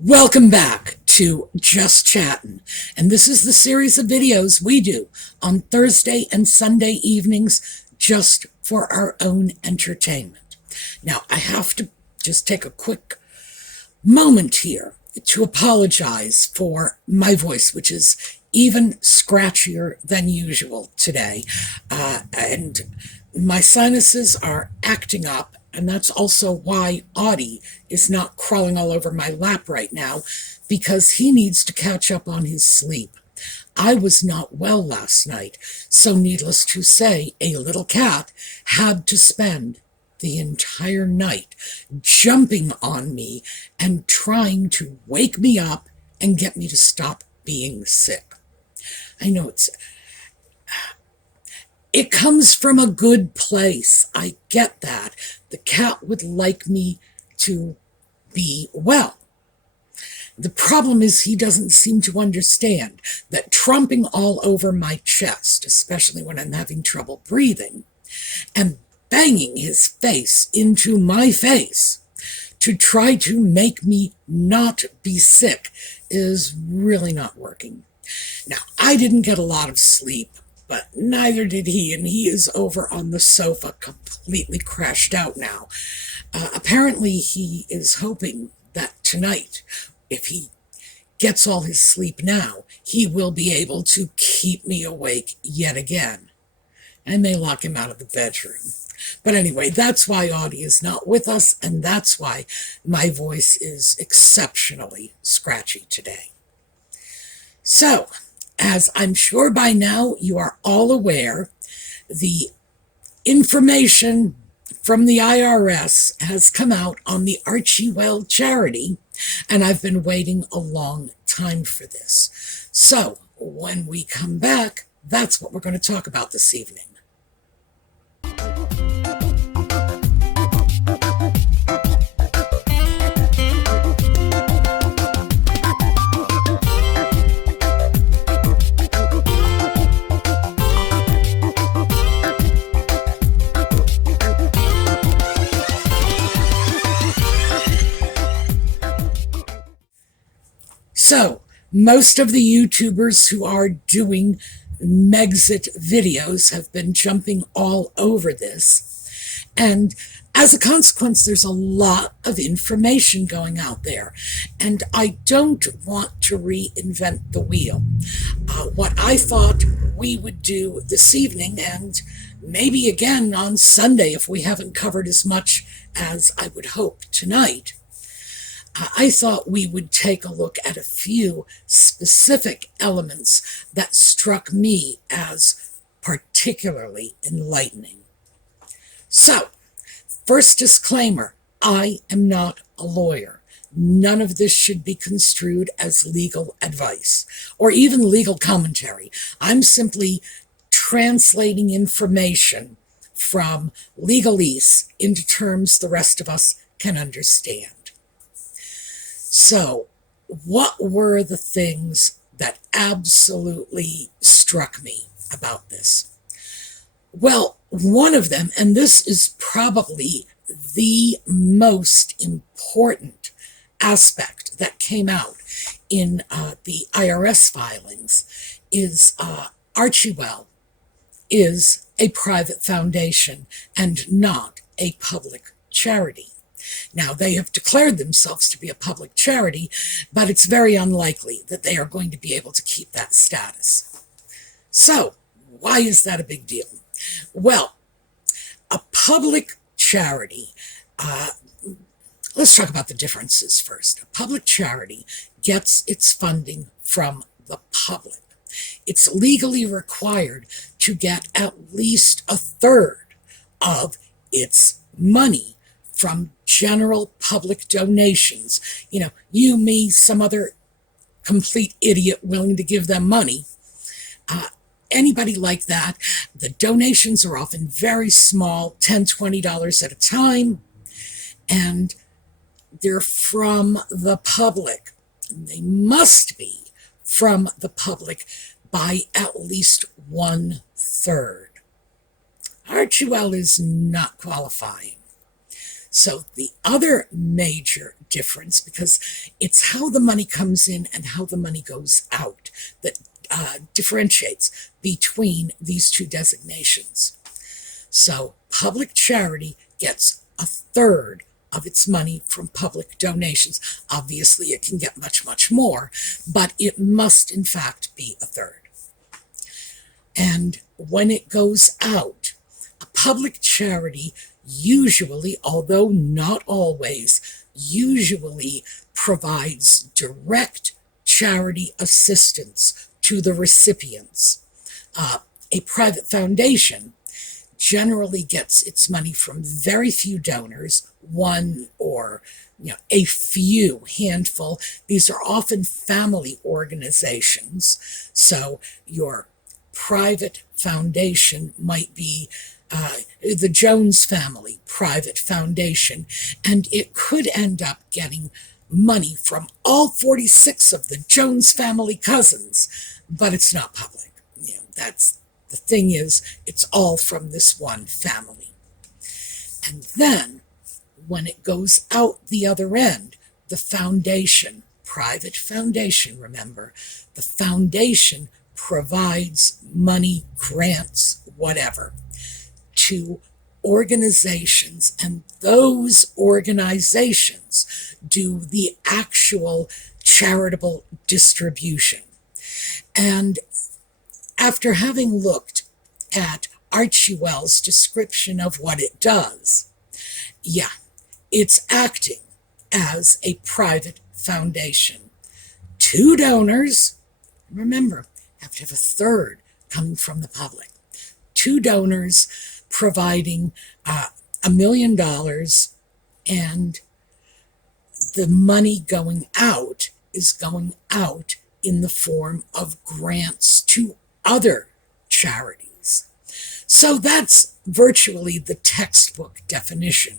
Welcome back to Just Chattin', and this is the series of videos we do on Thursday and Sunday evenings just for our own entertainment. Now, I have to just take a quick moment here to apologize for my voice, which is even scratchier than usual today, and my sinuses are acting up. And that's also why Audie is not crawling all over my lap right now, because he needs to catch up on his sleep. I was not well last night, so needless to say, a little cat had to spend the entire night jumping on me and trying to wake me up and get me to stop being sick. I know it comes from a good place. I get that. The cat would like me to be well. The problem is he doesn't seem to understand that trumping all over my chest, especially when I'm having trouble breathing, and banging his face into my face to try to make me not be sick is really not working. Now, I didn't get a lot of sleep, but neither did he, and he is over on the sofa completely crashed out now. Apparently, he is hoping that tonight, if he gets all his sleep now, he will be able to keep me awake yet again. I may lock him out of the bedroom. But anyway, that's why Audie is not with us, and that's why my voice is exceptionally scratchy today. So, as I'm sure by now you are all aware, the information from the IRS has come out on the Archie Well charity, and I've been waiting a long time for this. So, when we come back, that's what we're going to talk about this evening. So, most of the YouTubers who are doing Megxit videos have been jumping all over this. And as a consequence, there's a lot of information going out there. And I don't want to reinvent the wheel. What I thought we would do this evening, and maybe again on Sunday if we haven't covered as much as I would hope tonight, I thought we would take a look at a few specific elements that struck me as particularly enlightening. So, first disclaimer, I am not a lawyer. None of this should be construed as legal advice or even legal commentary. I'm simply translating information from legalese into terms the rest of us can understand. So, what were the things that absolutely struck me about this? Well, one of them, and this is probably the most important aspect that came out in the IRS filings, is Archie Well is a private foundation and not a public charity. Now, they have declared themselves to be a public charity, but it's very unlikely that they are going to be able to keep that status. So, why is that a big deal? Well, a public charity, let's talk about the differences first. A public charity gets its funding from the public. It's legally required to get at least a third of its money from general public donations. You know, you, me, some other complete idiot willing to give them money. Anybody like that. The donations are often very small, $10, $20 at a time, and they're from the public. And they must be from the public by at least 1/3. Archie Well is not qualifying. So the other major difference, because it's how the money comes in and how the money goes out that differentiates between these two designations. So public charity gets a third of its money from public donations. Obviously, it can get much, much more, but it must, in fact, be a third. And when it goes out, a public charity usually, although not always, usually provides direct charity assistance to the recipients. A private foundation generally gets its money from very few donors, one or a few handful. These are often family organizations. So your private foundation might be the Jones family private foundation, and it could end up getting money from all 46 of the Jones family cousins, but it's not public. That's the thing, is it's all from this one family. And then when it goes out the other end, the foundation, private foundation, remember, the foundation provides money, grants, whatever, to organizations, and those organizations do the actual charitable distribution. And after having looked at Archie Wells' description of what it does, it's acting as a private foundation. Two donors, remember, have to have a third coming from the public. Two donors providing $1 million, and the money going out is going out in the form of grants to other charities. So that's virtually the textbook definition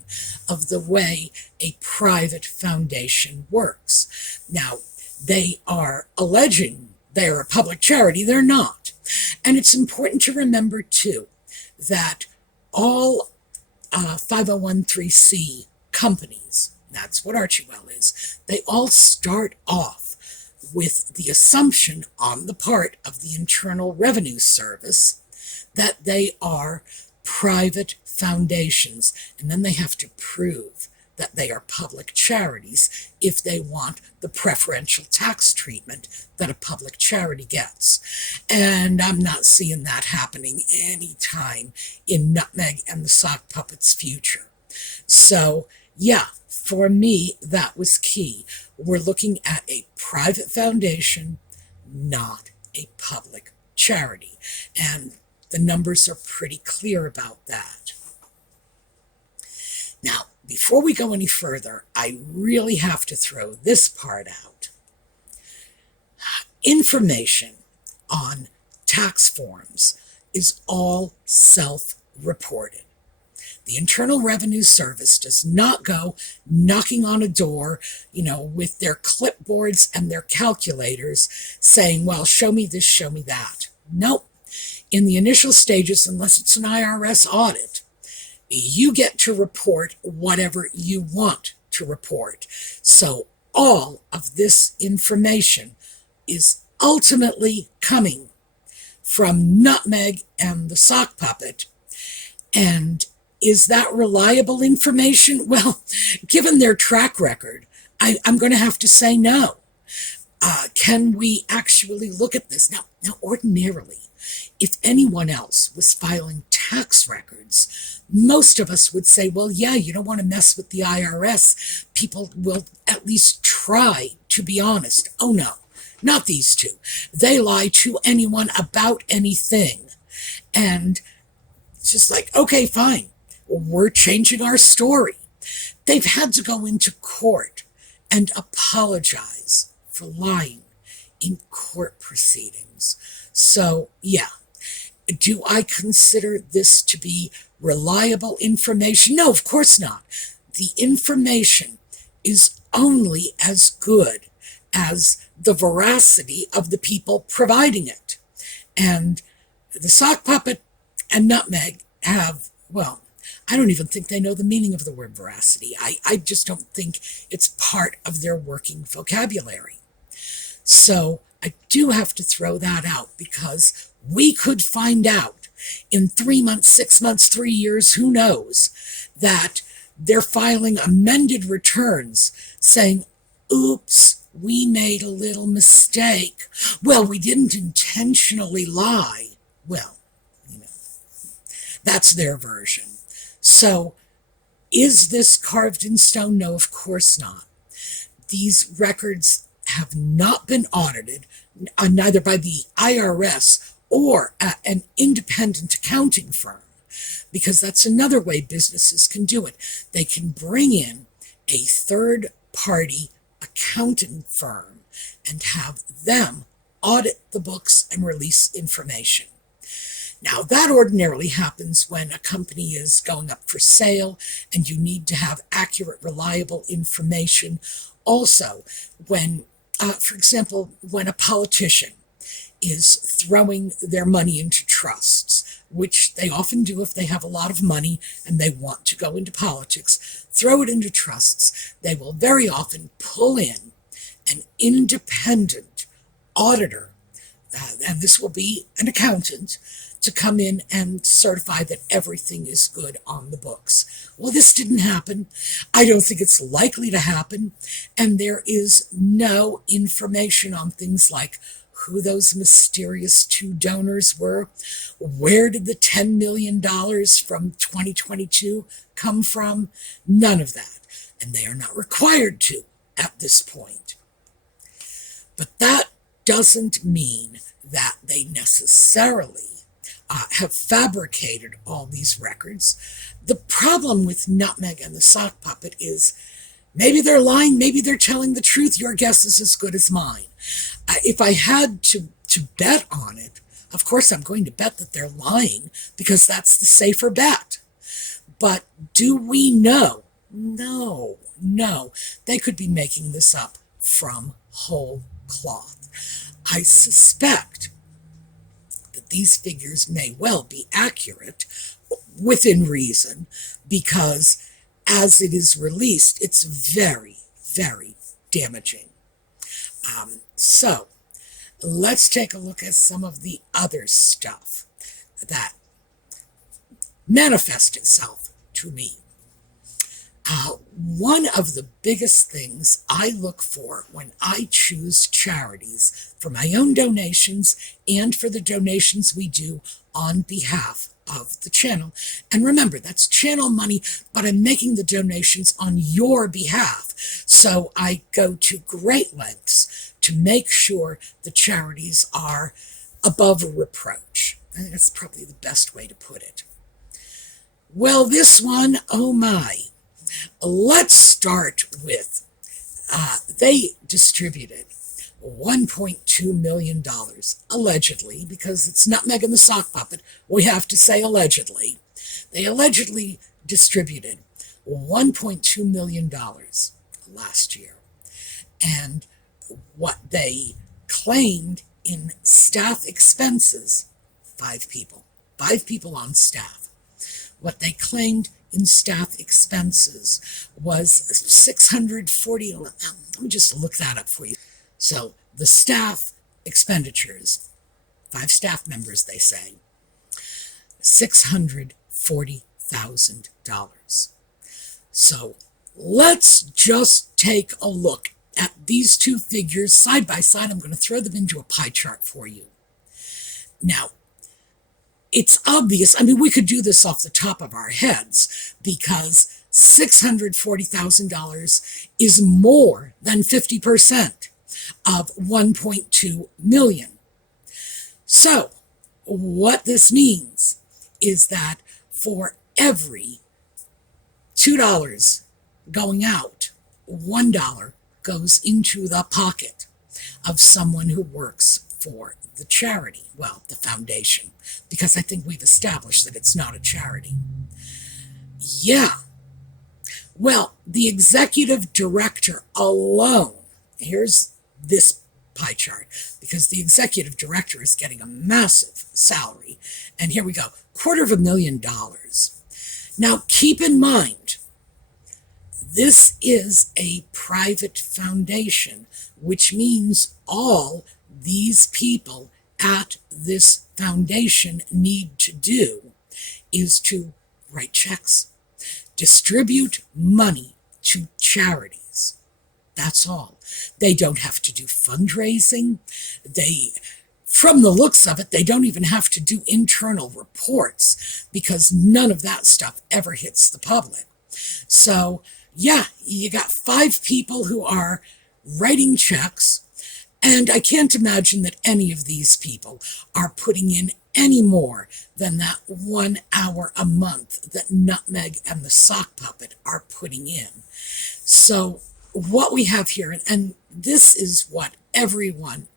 of the way a private foundation works. Now, they are alleging they're a public charity. They're not. And it's important to remember, too, that all 501(c) companies, that's what Archie Well is, they all start off with the assumption on the part of the Internal Revenue Service that they are private foundations, and then they have to prove that they are public charities if they want the preferential tax treatment that a public charity gets. And I'm not seeing that happening anytime in Nutmeg and the Sock Puppet's future. So, for me, that was key. We're looking at a private foundation, not a public charity. And the numbers are pretty clear about that. Now, before we go any further, I really have to throw this part out. Information on tax forms is all self-reported. The Internal Revenue Service does not go knocking on a door, with their clipboards and their calculators saying, well, show me this, show me that. Nope. In the initial stages, unless it's an IRS audit, you get to report whatever you want to report. So all of this information is ultimately coming from Nutmeg and the Sock Puppet. And is that reliable information? Well, given their track record, I'm going to have to say no. Can we actually look at this? Now, ordinarily, if anyone else was filing tax records, most of us would say, well, you don't want to mess with the IRS. People will at least try to be honest. Oh, no, not these two. They lie to anyone about anything. And it's just like, okay, fine. We're changing our story. They've had to go into court and apologize for lying in court proceedings. So, do I consider this to be reliable information? No, of course not. The information is only as good as the veracity of the people providing it. And the Sock Puppet and Nutmeg have, I don't even think they know the meaning of the word veracity. I just don't think it's part of their working vocabulary. So I do have to throw that out, because we could find out in 3 months, 6 months, 3 years, who knows, that they're filing amended returns saying, oops, we made a little mistake. Well, we didn't intentionally lie. Well, that's their version. So is this carved in stone? No, of course not. These records have not been audited, neither by the IRS or an independent accounting firm, because that's another way businesses can do it. They can bring in a third-party accounting firm and have them audit the books and release information. Now, that ordinarily happens when a company is going up for sale and you need to have accurate, reliable information. Also, when, for example, when a politician is throwing their money into trusts, which they often do if they have a lot of money and they want to go into politics, throw it into trusts, they will very often pull in an independent auditor, and this will be an accountant, to come in and certify that everything is good on the books. Well, this didn't happen. I don't think it's likely to happen. And there is no information on things like who those mysterious 2 donors were, where did the $10 million from 2022 come from, none of that. And they are not required to at this point. But that doesn't mean that they necessarily have fabricated all these records. The problem with Nutmeg and the Sock Puppet is maybe they're lying, maybe they're telling the truth. Your guess is as good as mine. If I had to bet on it, of course I'm going to bet that they're lying, because that's the safer bet. But do we know? No. They could be making this up from whole cloth. I suspect these figures may well be accurate within reason, because as it is released, it's very, very damaging. So let's take a look at some of the other stuff that manifests itself to me. One of the biggest things I look for when I choose charities, for my own donations and for the donations we do on behalf of the channel, and remember, that's channel money, but I'm making the donations on your behalf, so I go to great lengths to make sure the charities are above reproach. I think that's probably the best way to put it. Well, this one, oh my. Let's start with, they distributed $1.2 million, allegedly, because it's Nutmeg and the Sock Puppet, we have to say allegedly. They allegedly distributed $1.2 million last year. And what they claimed in staff expenses, 5 people on staff. What they claimed in staff expenses was 640, let me just look that up for you. So the staff expenditures, 5 staff members, they say, $640,000. So let's just take a look at these 2 figures side by side. I'm going to throw them into a pie chart for you. Now, it's obvious, I mean, we could do this off the top of our heads, because $640,000 is more than 50% of 1.2 million. So what this means is that for every $2 going out, $1 goes into the pocket of someone who works for the charity, well, the foundation, because I think we've established that it's not a charity. Yeah. Well, the executive director alone, here's this pie chart, because the executive director is getting a massive salary. And here we go, $250,000. Now, keep in mind, this is a private foundation, which means all these people at this foundation need to do is to write checks, distribute money to charities. That's all. They don't have to do fundraising. From the looks of it, they don't even have to do internal reports because none of that stuff ever hits the public. So, yeah, you got 5 people who are writing checks, and I can't imagine that any of these people are putting in any more than that 1 hour a month that Nutmeg and the Sock Puppet are putting in. So what we have here, and this is what everyone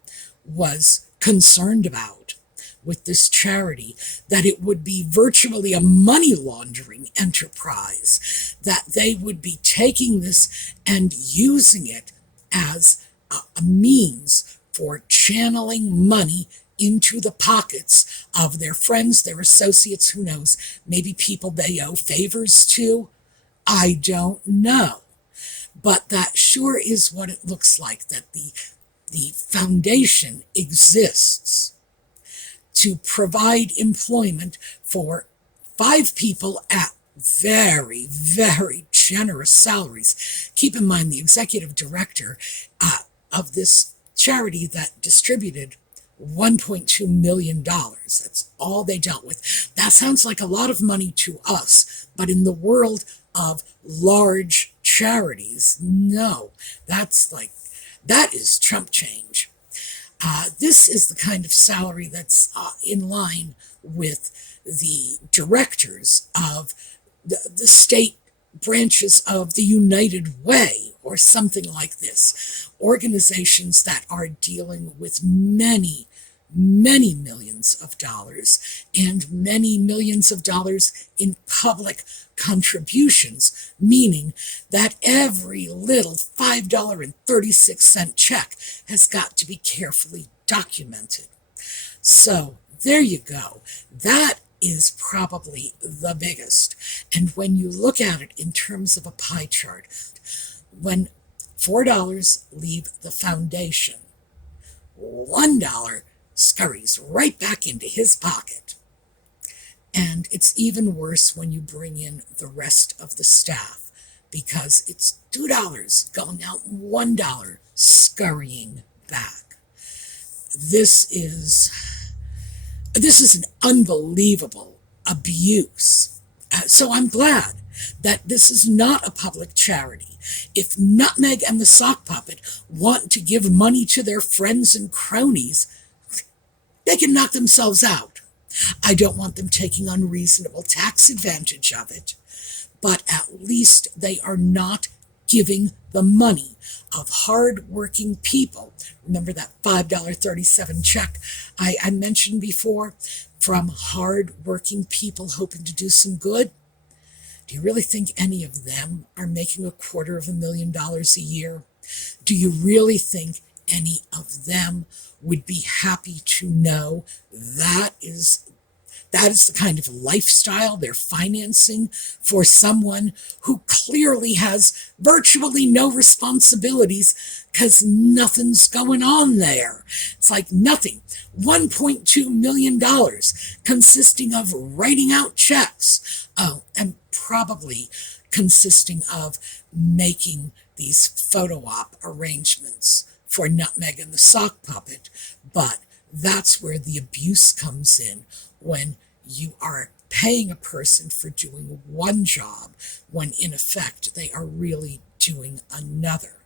was concerned about with this charity, that it would be virtually a money laundering enterprise, that they would be taking this and using it as a means for channeling money into the pockets of their friends, their associates, who knows, maybe people they owe favors to. I don't know. But that sure is what it looks like, that the foundation exists to provide employment for 5 people at very, very generous salaries. Keep in mind, the executive director of this charity that distributed $1.2 million. That's all they dealt with. That sounds like a lot of money to us, but in the world of large charities, no, that is chump change. This is the kind of salary that's in line with the directors of the state branches of the United Way or something like this. Organizations that are dealing with many, many millions of dollars and many millions of dollars in public contributions, meaning that every little $5.36 check has got to be carefully documented. So there you go. That is probably the biggest. And when you look at it in terms of a pie chart, when $4 leave the foundation, $1 scurries right back into his pocket. And it's even worse when you bring in the rest of the staff, because it's $2 going out, $1 scurrying back. This is an unbelievable abuse. So I'm glad that this is not a public charity. If Nutmeg and the Sock Puppet want to give money to their friends and cronies, they can knock themselves out. I don't want them taking unreasonable tax advantage of it, but at least they are not giving the money of hard-working people. Remember that $5.37 check I mentioned before, from hard-working people hoping to do some good? Do you really think any of them are making $250,000 a year? Do you really think any of them would be happy to know that is the kind of lifestyle they're financing for someone who clearly has virtually no responsibilities because nothing's going on there? It's like nothing. $1.2 million consisting of writing out checks. Oh, and probably consisting of making these photo op arrangements for Nutmeg and the Sock Puppet. But that's where the abuse comes in, when you are paying a person for doing one job when in effect they are really doing another.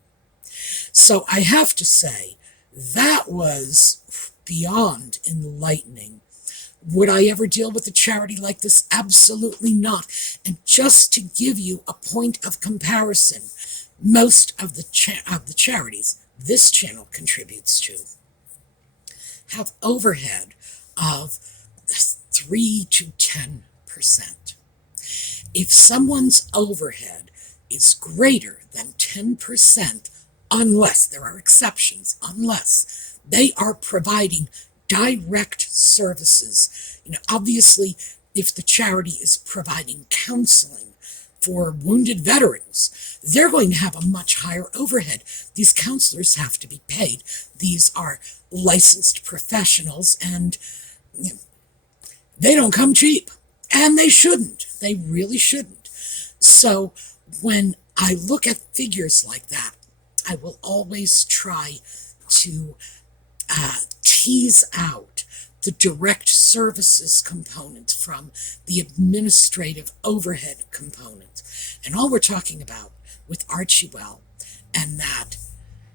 So I have to say, that was beyond enlightening. Would I ever deal with a charity like this? Absolutely not. And just to give you a point of comparison, most of the charities this channel contributes to have overhead of 3 to 10%. If someone's overhead is greater than 10%, unless there are exceptions, unless they are providing direct services, obviously if the charity is providing counseling for wounded veterans, they're going to have a much higher overhead. These counselors have to be paid. These are licensed professionals, and they don't come cheap. And they shouldn't. They really shouldn't. So when I look at figures like that, I will always try to tease out the direct services component from the administrative overhead component. And all we're talking about with Archewell and that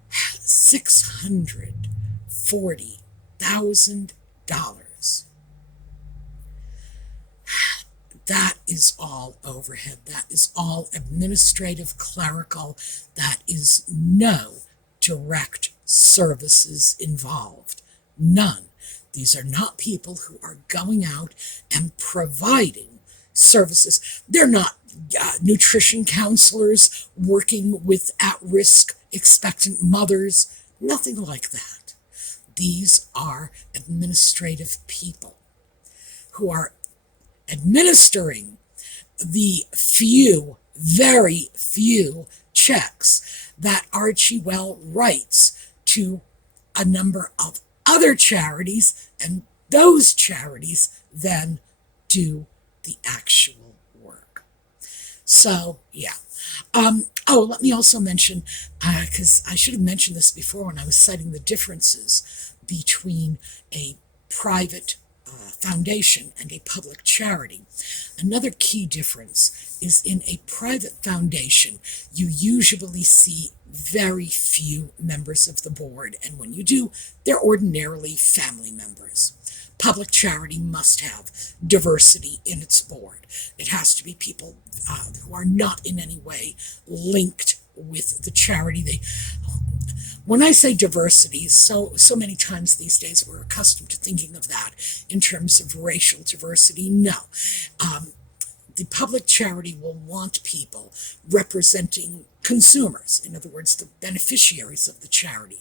$640,000, that is all overhead. That is all administrative, clerical. That is no direct services involved. None. These are not people who are going out and providing services. They're not nutrition counselors working with at-risk expectant mothers. Nothing like that. These are administrative people who are administering the few, very few checks that Archewell writes to a number of other charities, and those charities then do the actual work. So, yeah. Let me also mention, because I should have mentioned this before when I was citing the differences between a private foundation and a public charity. Another key difference is in a private foundation, you usually see very few members of the board, and when you do, they're ordinarily family members. Public charity must have diversity in its board. It has to be people who are not in any way linked with the charity. When I say diversity, so many times these days we're accustomed to thinking of that in terms of racial diversity. No. The public charity will want people representing consumers, in other words, the beneficiaries of the charity,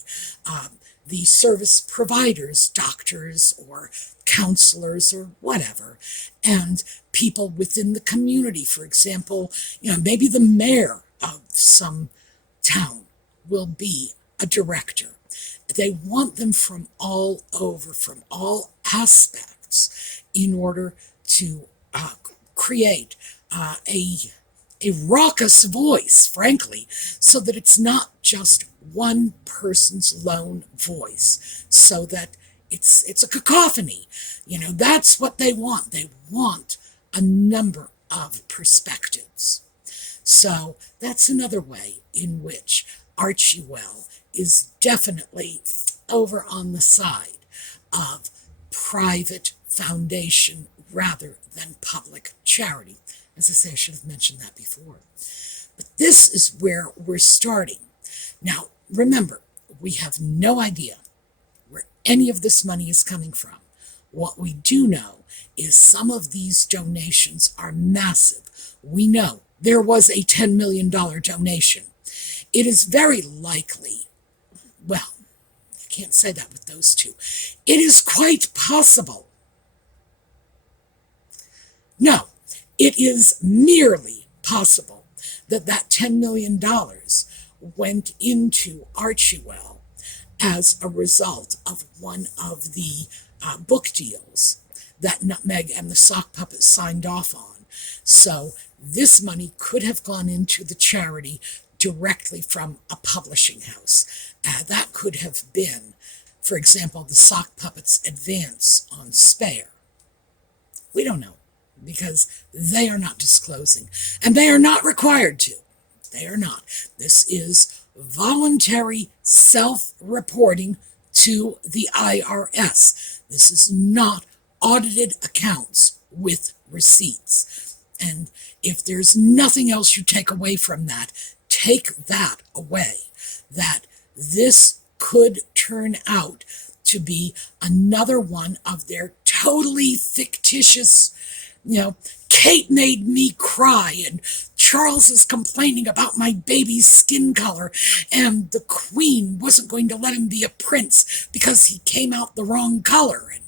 the service providers, doctors or counselors or whatever, and people within the community. For example, maybe the mayor of some town will be a director. They want them from all over, from all aspects, in order to create a raucous voice, frankly, so that it's not just one person's lone voice, so that it's a cacophony. That's what they want. They want a number of perspectives. So that's another way in which Archewell is definitely over on the side of private foundation rather than public charity. As I say, I should have mentioned that before. But this is where we're starting. Now, remember, we have no idea where any of this money is coming from. What we do know is some of these donations are massive. We know there was a $10 million donation. It is very likely, well, I can't say that with those two. It is quite possible. No, it is merely possible that that $10 million went into Archewell as a result of one of the book deals that Nutmeg and the Sock Puppet signed off on. So this money could have gone into the charity directly from a publishing house. That could have been, for example, the Sock Puppet's advance on Spare. We don't know, because they are not disclosing, and they are not required to. They are not. This is voluntary self-reporting to the IRS. This is not audited accounts with receipts. And if there's nothing else you take away from that, take that away, that this could turn out to be another one of their totally fictitious, Kate made me cry, and Charles is complaining about my baby's skin color, and the Queen wasn't going to let him be a prince because he came out the wrong color. And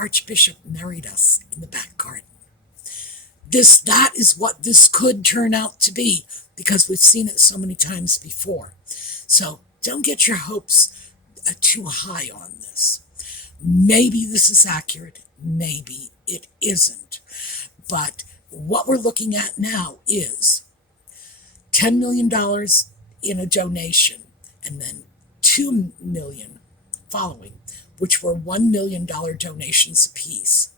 Archbishop married us in the back garden. That is what this could turn out to be, because we've seen it so many times before. So don't get your hopes too high on this. Maybe this is accurate, maybe it isn't. But what we're looking at now is $10 million in a donation, and then $2 million following, which were $1 million donations apiece.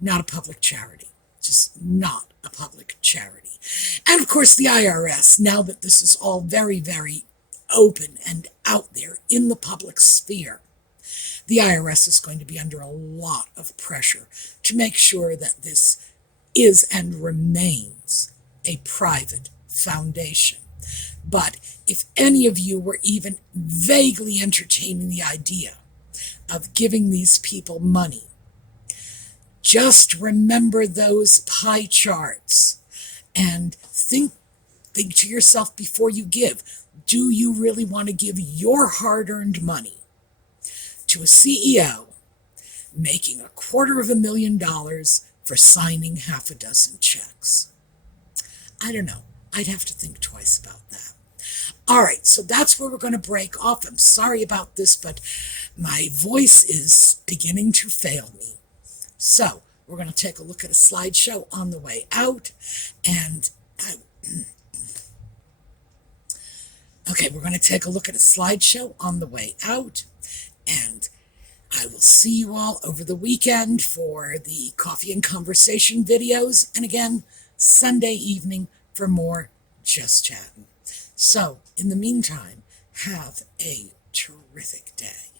Not a public charity, just not a public charity. And of course the IRS, now that this is all very, very open and out there in the public sphere, the IRS is going to be under a lot of pressure to make sure that this is and remains a private foundation. But if any of you were even vaguely entertaining the idea of giving these people money, just remember those pie charts and think to yourself before you give. Do you really want to give your hard-earned money to a CEO making $250,000 for signing half a dozen checks? I don't know. I'd have to think twice about that. All right, so that's where we're going to break off. I'm sorry about this, but my voice is beginning to fail me. So we're going to take a look at a slideshow on the way out. And okay, we're going to take a look at a slideshow on the way out. And I will see you all over the weekend for the coffee and conversation videos. And again, Sunday evening for more Just Chattin'. So, in the meantime, have a terrific day.